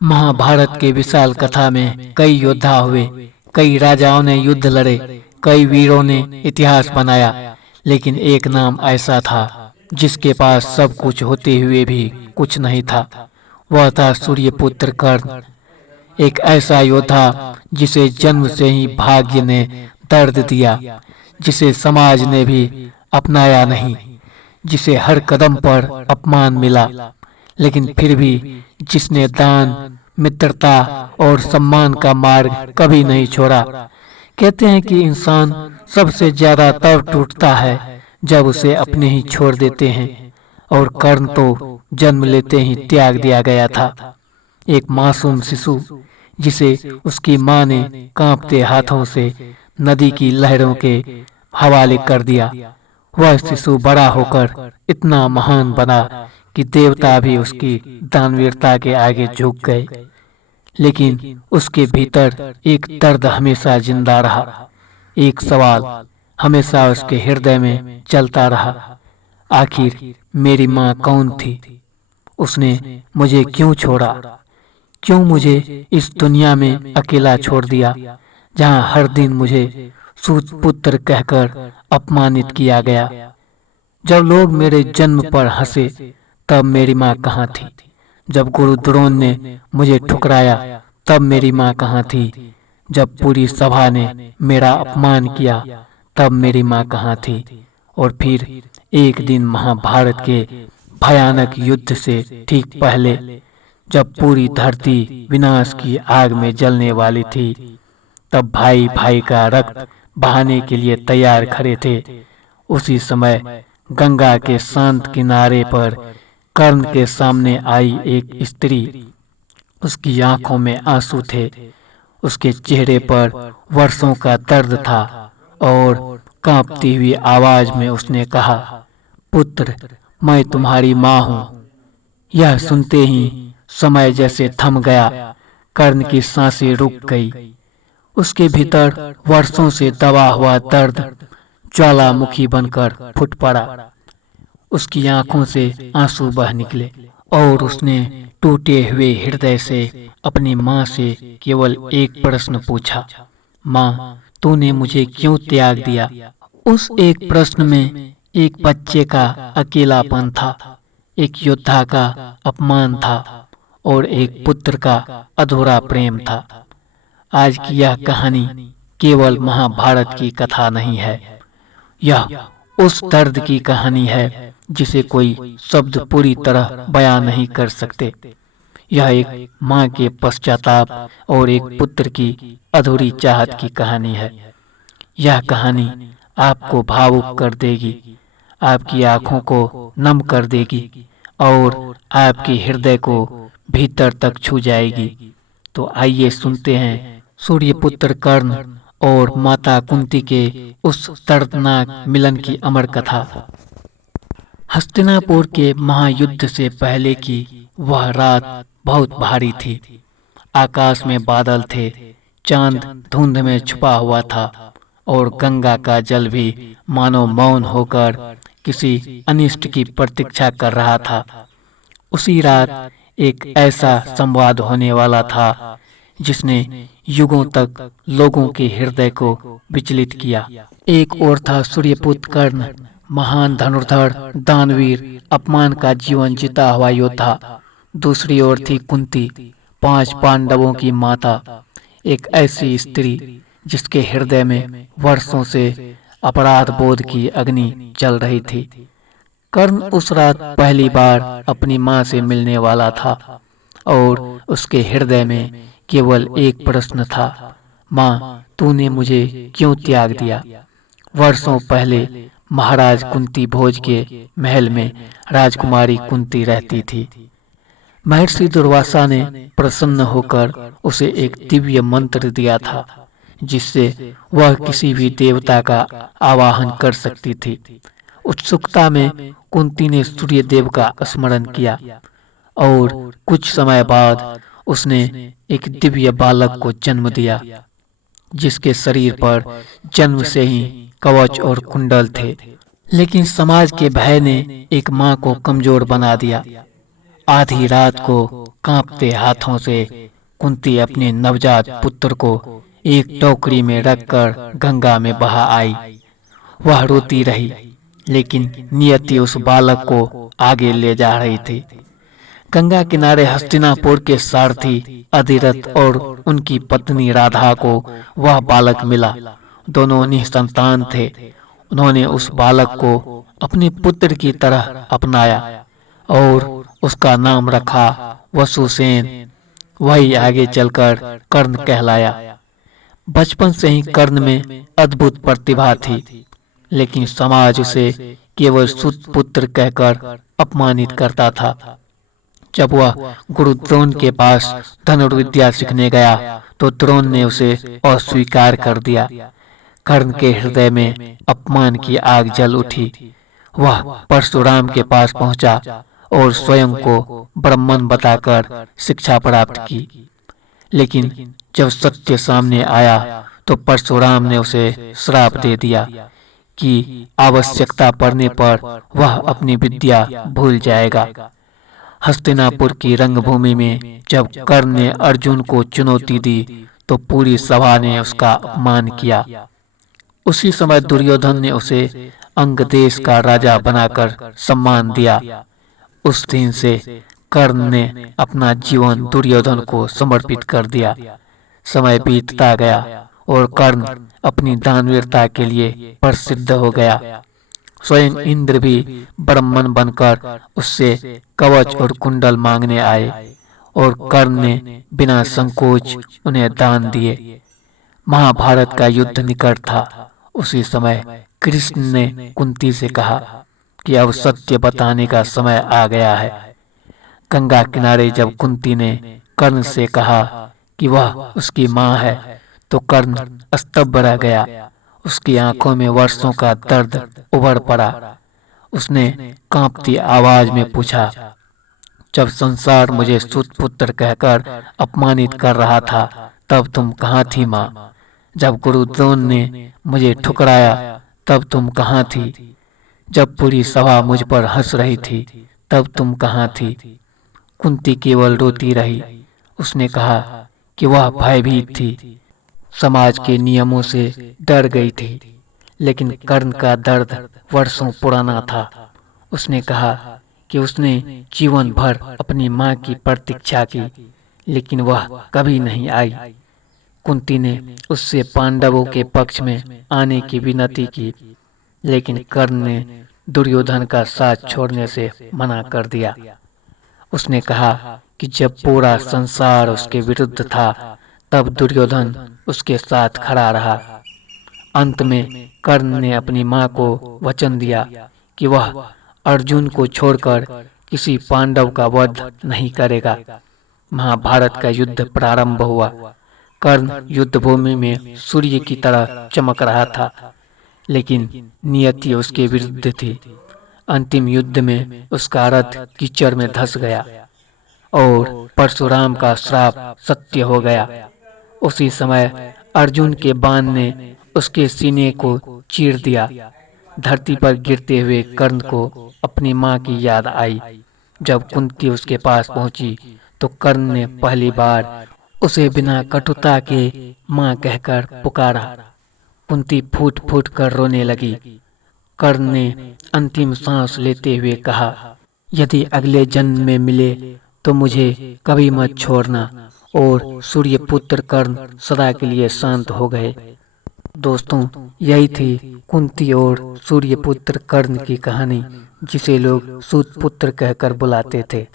महाभारत के विशाल कथा में कई योद्धा हुए, कई राजाओं ने युद्ध लड़े, कई वीरों ने इतिहास बनाया। लेकिन एक नाम ऐसा था जिसके पास सब कुछ होते हुए भी कुछ नहीं था। वह था सूर्यपुत्र कर्ण। एक ऐसा योद्धा जिसे जन्म से ही भाग्य ने दर्द दिया, जिसे समाज ने भी अपनाया नहीं, जिसे हर कदम पर अपमान मिला, लेकिन फिर भी जिसने दान, मित्रता और सम्मान का मार्ग कभी नहीं छोड़ा। कहते हैं कि इंसान सबसे ज्यादा तब टूटता है जब उसे अपने ही छोड़ देते हैं, और कर्ण तो जन्म लेते ही त्याग दिया गया था। एक मासूम शिशु जिसे उसकी मां ने कांपते हाथों से नदी की लहरों के हवाले कर दिया। वह शिशु बड़ा होकर इतना महान बना कि देवता भी उसकी दानवीरता के आगे झुक गए। लेकिन उसके भीतर एक दर्द हमेशा जिंदा रहा। एक सवाल हमेशा उसके हृदय में चलता रहा, आखिर मेरी माँ कौन थी? उसने मुझे क्यों छोड़ा? क्यों मुझे इस दुनिया में अकेला छोड़ दिया, जहाँ हर दिन मुझे सूत पुत्र कहकर अपमानित किया गया? जब लोग मेरे जन्म पर हंसे तब मेरी माँ कहाँ थी? जब गुरु द्रोण ने मुझे ठुकराया तब मेरी माँ कहाँ थी? जब पूरी सभा ने मेरा अपमान किया तब मेरी माँ कहाँ थी? और फिर एक दिन महाभारत के भयानक युद्ध से ठीक पहले, जब पूरी धरती विनाश की आग में जलने वाली थी, तब भाई भाई का रक्त बहाने के लिए तैयार खड़े थे। उसी समय गंगा के शांत किनारे पर कर्ण के सामने आई एक स्त्री। उसकी आंखों में आंसू थे, उसके चेहरे पर वर्षों का दर्द था, और कांपती हुई आवाज में उसने कहा, पुत्र, मैं तुम्हारी माँ हूँ। यह सुनते ही समय जैसे थम गया। कर्ण की सांसें रुक गई। उसके भीतर वर्षों से दबा हुआ दर्द ज्वालामुखी बनकर फूट पड़ा। उसकी आंखों से आंसू बह निकले और उसने टूटे हुए हृदय से अपनी माँ से केवल एक प्रश्न पूछा, माँ, तूने मुझे क्यों त्याग दिया? उस एक प्रश्न में एक बच्चे का अकेलापन था, एक योद्धा का अपमान था, और एक पुत्र का अधूरा प्रेम था। आज की यह कहानी केवल महाभारत की कथा नहीं है, यह उस दर्द की कहानी है जिसे कोई शब्द पूरी तरह बयां नहीं कर सकते। यह एक माँ के पश्चाताप और एक पुत्र की अधूरी चाहत की कहानी है। यह कहानी आपको भावुक कर देगी, आपकी आंखों को नम कर देगी और आपके हृदय को भीतर तक छू जाएगी। तो आइए सुनते हैं सूर्यपुत्र कर्ण और माता कुंती के उस दर्दनाक मिलन की अमर कथा। हस्तिनापुर के महायुद्ध से पहले की वह रात बहुत भारी थी। आकाश में बादल थे, चांद धुंध में छुपा हुआ था, और गंगा का जल भी मानो मौन होकर किसी अनिष्ट की प्रतीक्षा कर रहा था। उसी रात एक ऐसा संवाद होने वाला था जिसने युगों तक लोगों के हृदय को विचलित किया। एक ओर था सूर्यपुत्र कर्ण, महान धनुर्धर, दानवीर, अपमान का जीवन जीता हुआ योद्धा। दूसरी ओर थी कुंती, 5 पांडवों की माता, एक ऐसी स्त्री जिसके हृदय में वर्षों से अपराध बोध की अग्नि जल रही थी। कर्ण उस रात पहली बार अपनी माँ से मिलने वाला था, और उसके हृदय में केवल एक प्रश्न था, माँ, तूने मुझे क्यों त्याग दिया? वर्षों पहले महाराज कुंती भोज के महल में राजकुमारी कुंती रहती थी। महर्षि दुर्वासा ने प्रसन्न होकर उसे एक दिव्य मंत्र दिया था, जिससे वह किसी भी देवता का आवाहन कर सकती थी। उत्सुकता में कुंती ने सूर्य देव का स्मरण किया, और कुछ समय बाद उसने एक दिव्य बालक को जन्म दिया, जिसके शरीर पर जन्म से ही कवच और कुंडल थे। लेकिन समाज के भय ने एक माँ को कमजोर बना दिया। आधी रात को कांपते हाथों से कुंती अपने नवजात पुत्र को एक टोकरी में रखकर गंगा में बहा आई। वह रोती रही, लेकिन नियति उस बालक को आगे ले जा रही थी। गंगा किनारे हस्तिनापुर के सारथी अधिरथ और उनकी पत्नी राधा को वह बालक मिला। दोनों निसंतान थे। उन्होंने उस बालक को अपने पुत्र की तरह अपनाया और उसका नाम रखा वसुसेन। वही आगे चलकर कर्ण कहलाया। बचपन से ही कर्ण में अद्भुत प्रतिभा थी, लेकिन समाज उसे केवल सुत पुत्र कहकर अपमानित करता था। जब वह गुरु द्रोण के पास धनुर्विद्या सीखने गया तो द्रोण ने उसे अस्वीकार कर दिया। कर्ण के हृदय में अपमान की आग जल उठी। वह परशुराम के पास पहुंचा और स्वयं को ब्राह्मण बताकर शिक्षा प्राप्त की। लेकिन जब सत्य सामने आया तो परशुराम ने उसे श्राप दे दिया कि आवश्यकता पड़ने पर वह अपनी विद्या भूल जाएगा। हस्तिनापुर की रंगभूमि में जब कर्ण ने अर्जुन को चुनौती दी तो पूरी सभा ने उसका अपमान किया। उसी समय दुर्योधन ने उसे अंग देश का राजा बनाकर सम्मान दिया। उस दिन से कर्ण ने अपना जीवन दुर्योधन को समर्पित कर दिया। समय बीतता गया और कर्ण अपनी दानवीरता के लिए प्रसिद्ध हो गया। स्वयं इंद्र भी ब्राह्मण बनकर उससे कवच और कुंडल मांगने आए और कर्ण ने बिना संकोच उन्हें दान दिए। महाभारत का युद्ध निकट था। उसी समय कृष्ण ने कुंती से कहा कि अब सत्य बताने का समय आ गया है। गंगा किनारे जब कुंती ने कर्ण से कहा कि वह उसकी माँ है तो कर्ण स्तब्ध रह गया। उसकी आंखों में वर्षों का दर्द उभर पड़ा। उसने कांपती आवाज में पूछा, जब संसार मुझे सुत पुत्र कहकर अपमानित कर रहा था तब तुम कहाँ थी माँ? जब गुरु द्रोण ने मुझे ठुकराया तब तुम कहाँ थी? जब पूरी सभा मुझ पर हंस रही थी तब तुम कहाँ थी? कुंती केवल रोती रही। उसने कहा कि वह भयभीत थी, समाज के नियमों से डर गई थी, लेकिन कर्ण का दर्द वर्षों पुराना था। उसने कहा कि उसने जीवन भर अपनी माँ की प्रतीक्षा की, लेकिन वह कभी नहीं आई। कुंती ने उससे पांडवों के पक्ष में आने की विनती की, लेकिन कर्ण ने दुर्योधन का साथ छोड़ने से मना कर दिया। उसने कहा कि जब पूरा संसार उसके विरुद्ध था तब दुर्योधन उसके साथ खड़ा रहा। अंत में कर्ण ने अपनी माँ को वचन दिया कि वह अर्जुन को छोड़कर किसी पांडव का वध नहीं करेगा। महाभारत का युद्ध प्रारंभ हुआ। कर्ण युद्धभूमि में सूर्य की तरह चमक रहा था, लेकिन नियति उसके विरुद्ध थी। अंतिम युद्ध में उसका रथ कीचड़ में धंस गया और परशुराम का श्राप सत्य हो गया। उसी समय अर्जुन के बाण ने उसके सीने को चीर दिया। धरती पर गिरते हुए कर्ण को अपनी माँ की याद आई। जब कुंती उसके पास पहुंची तो कर्ण ने पहली बार उसे बिना कटुता के माँ कहकर पुकारा। कुंती फूट फूट कर रोने लगी। कर्ण ने अंतिम सांस लेते हुए कहा, यदि अगले जन्म में मिले तो मुझे कभी मत छोड़ना। और सूर्यपुत्र कर्ण सदा के लिए शांत हो गए। दोस्तों, यही थी कुंती और सूर्यपुत्र कर्ण की कहानी, जिसे लोग सूत पुत्र कहकर बुलाते थे।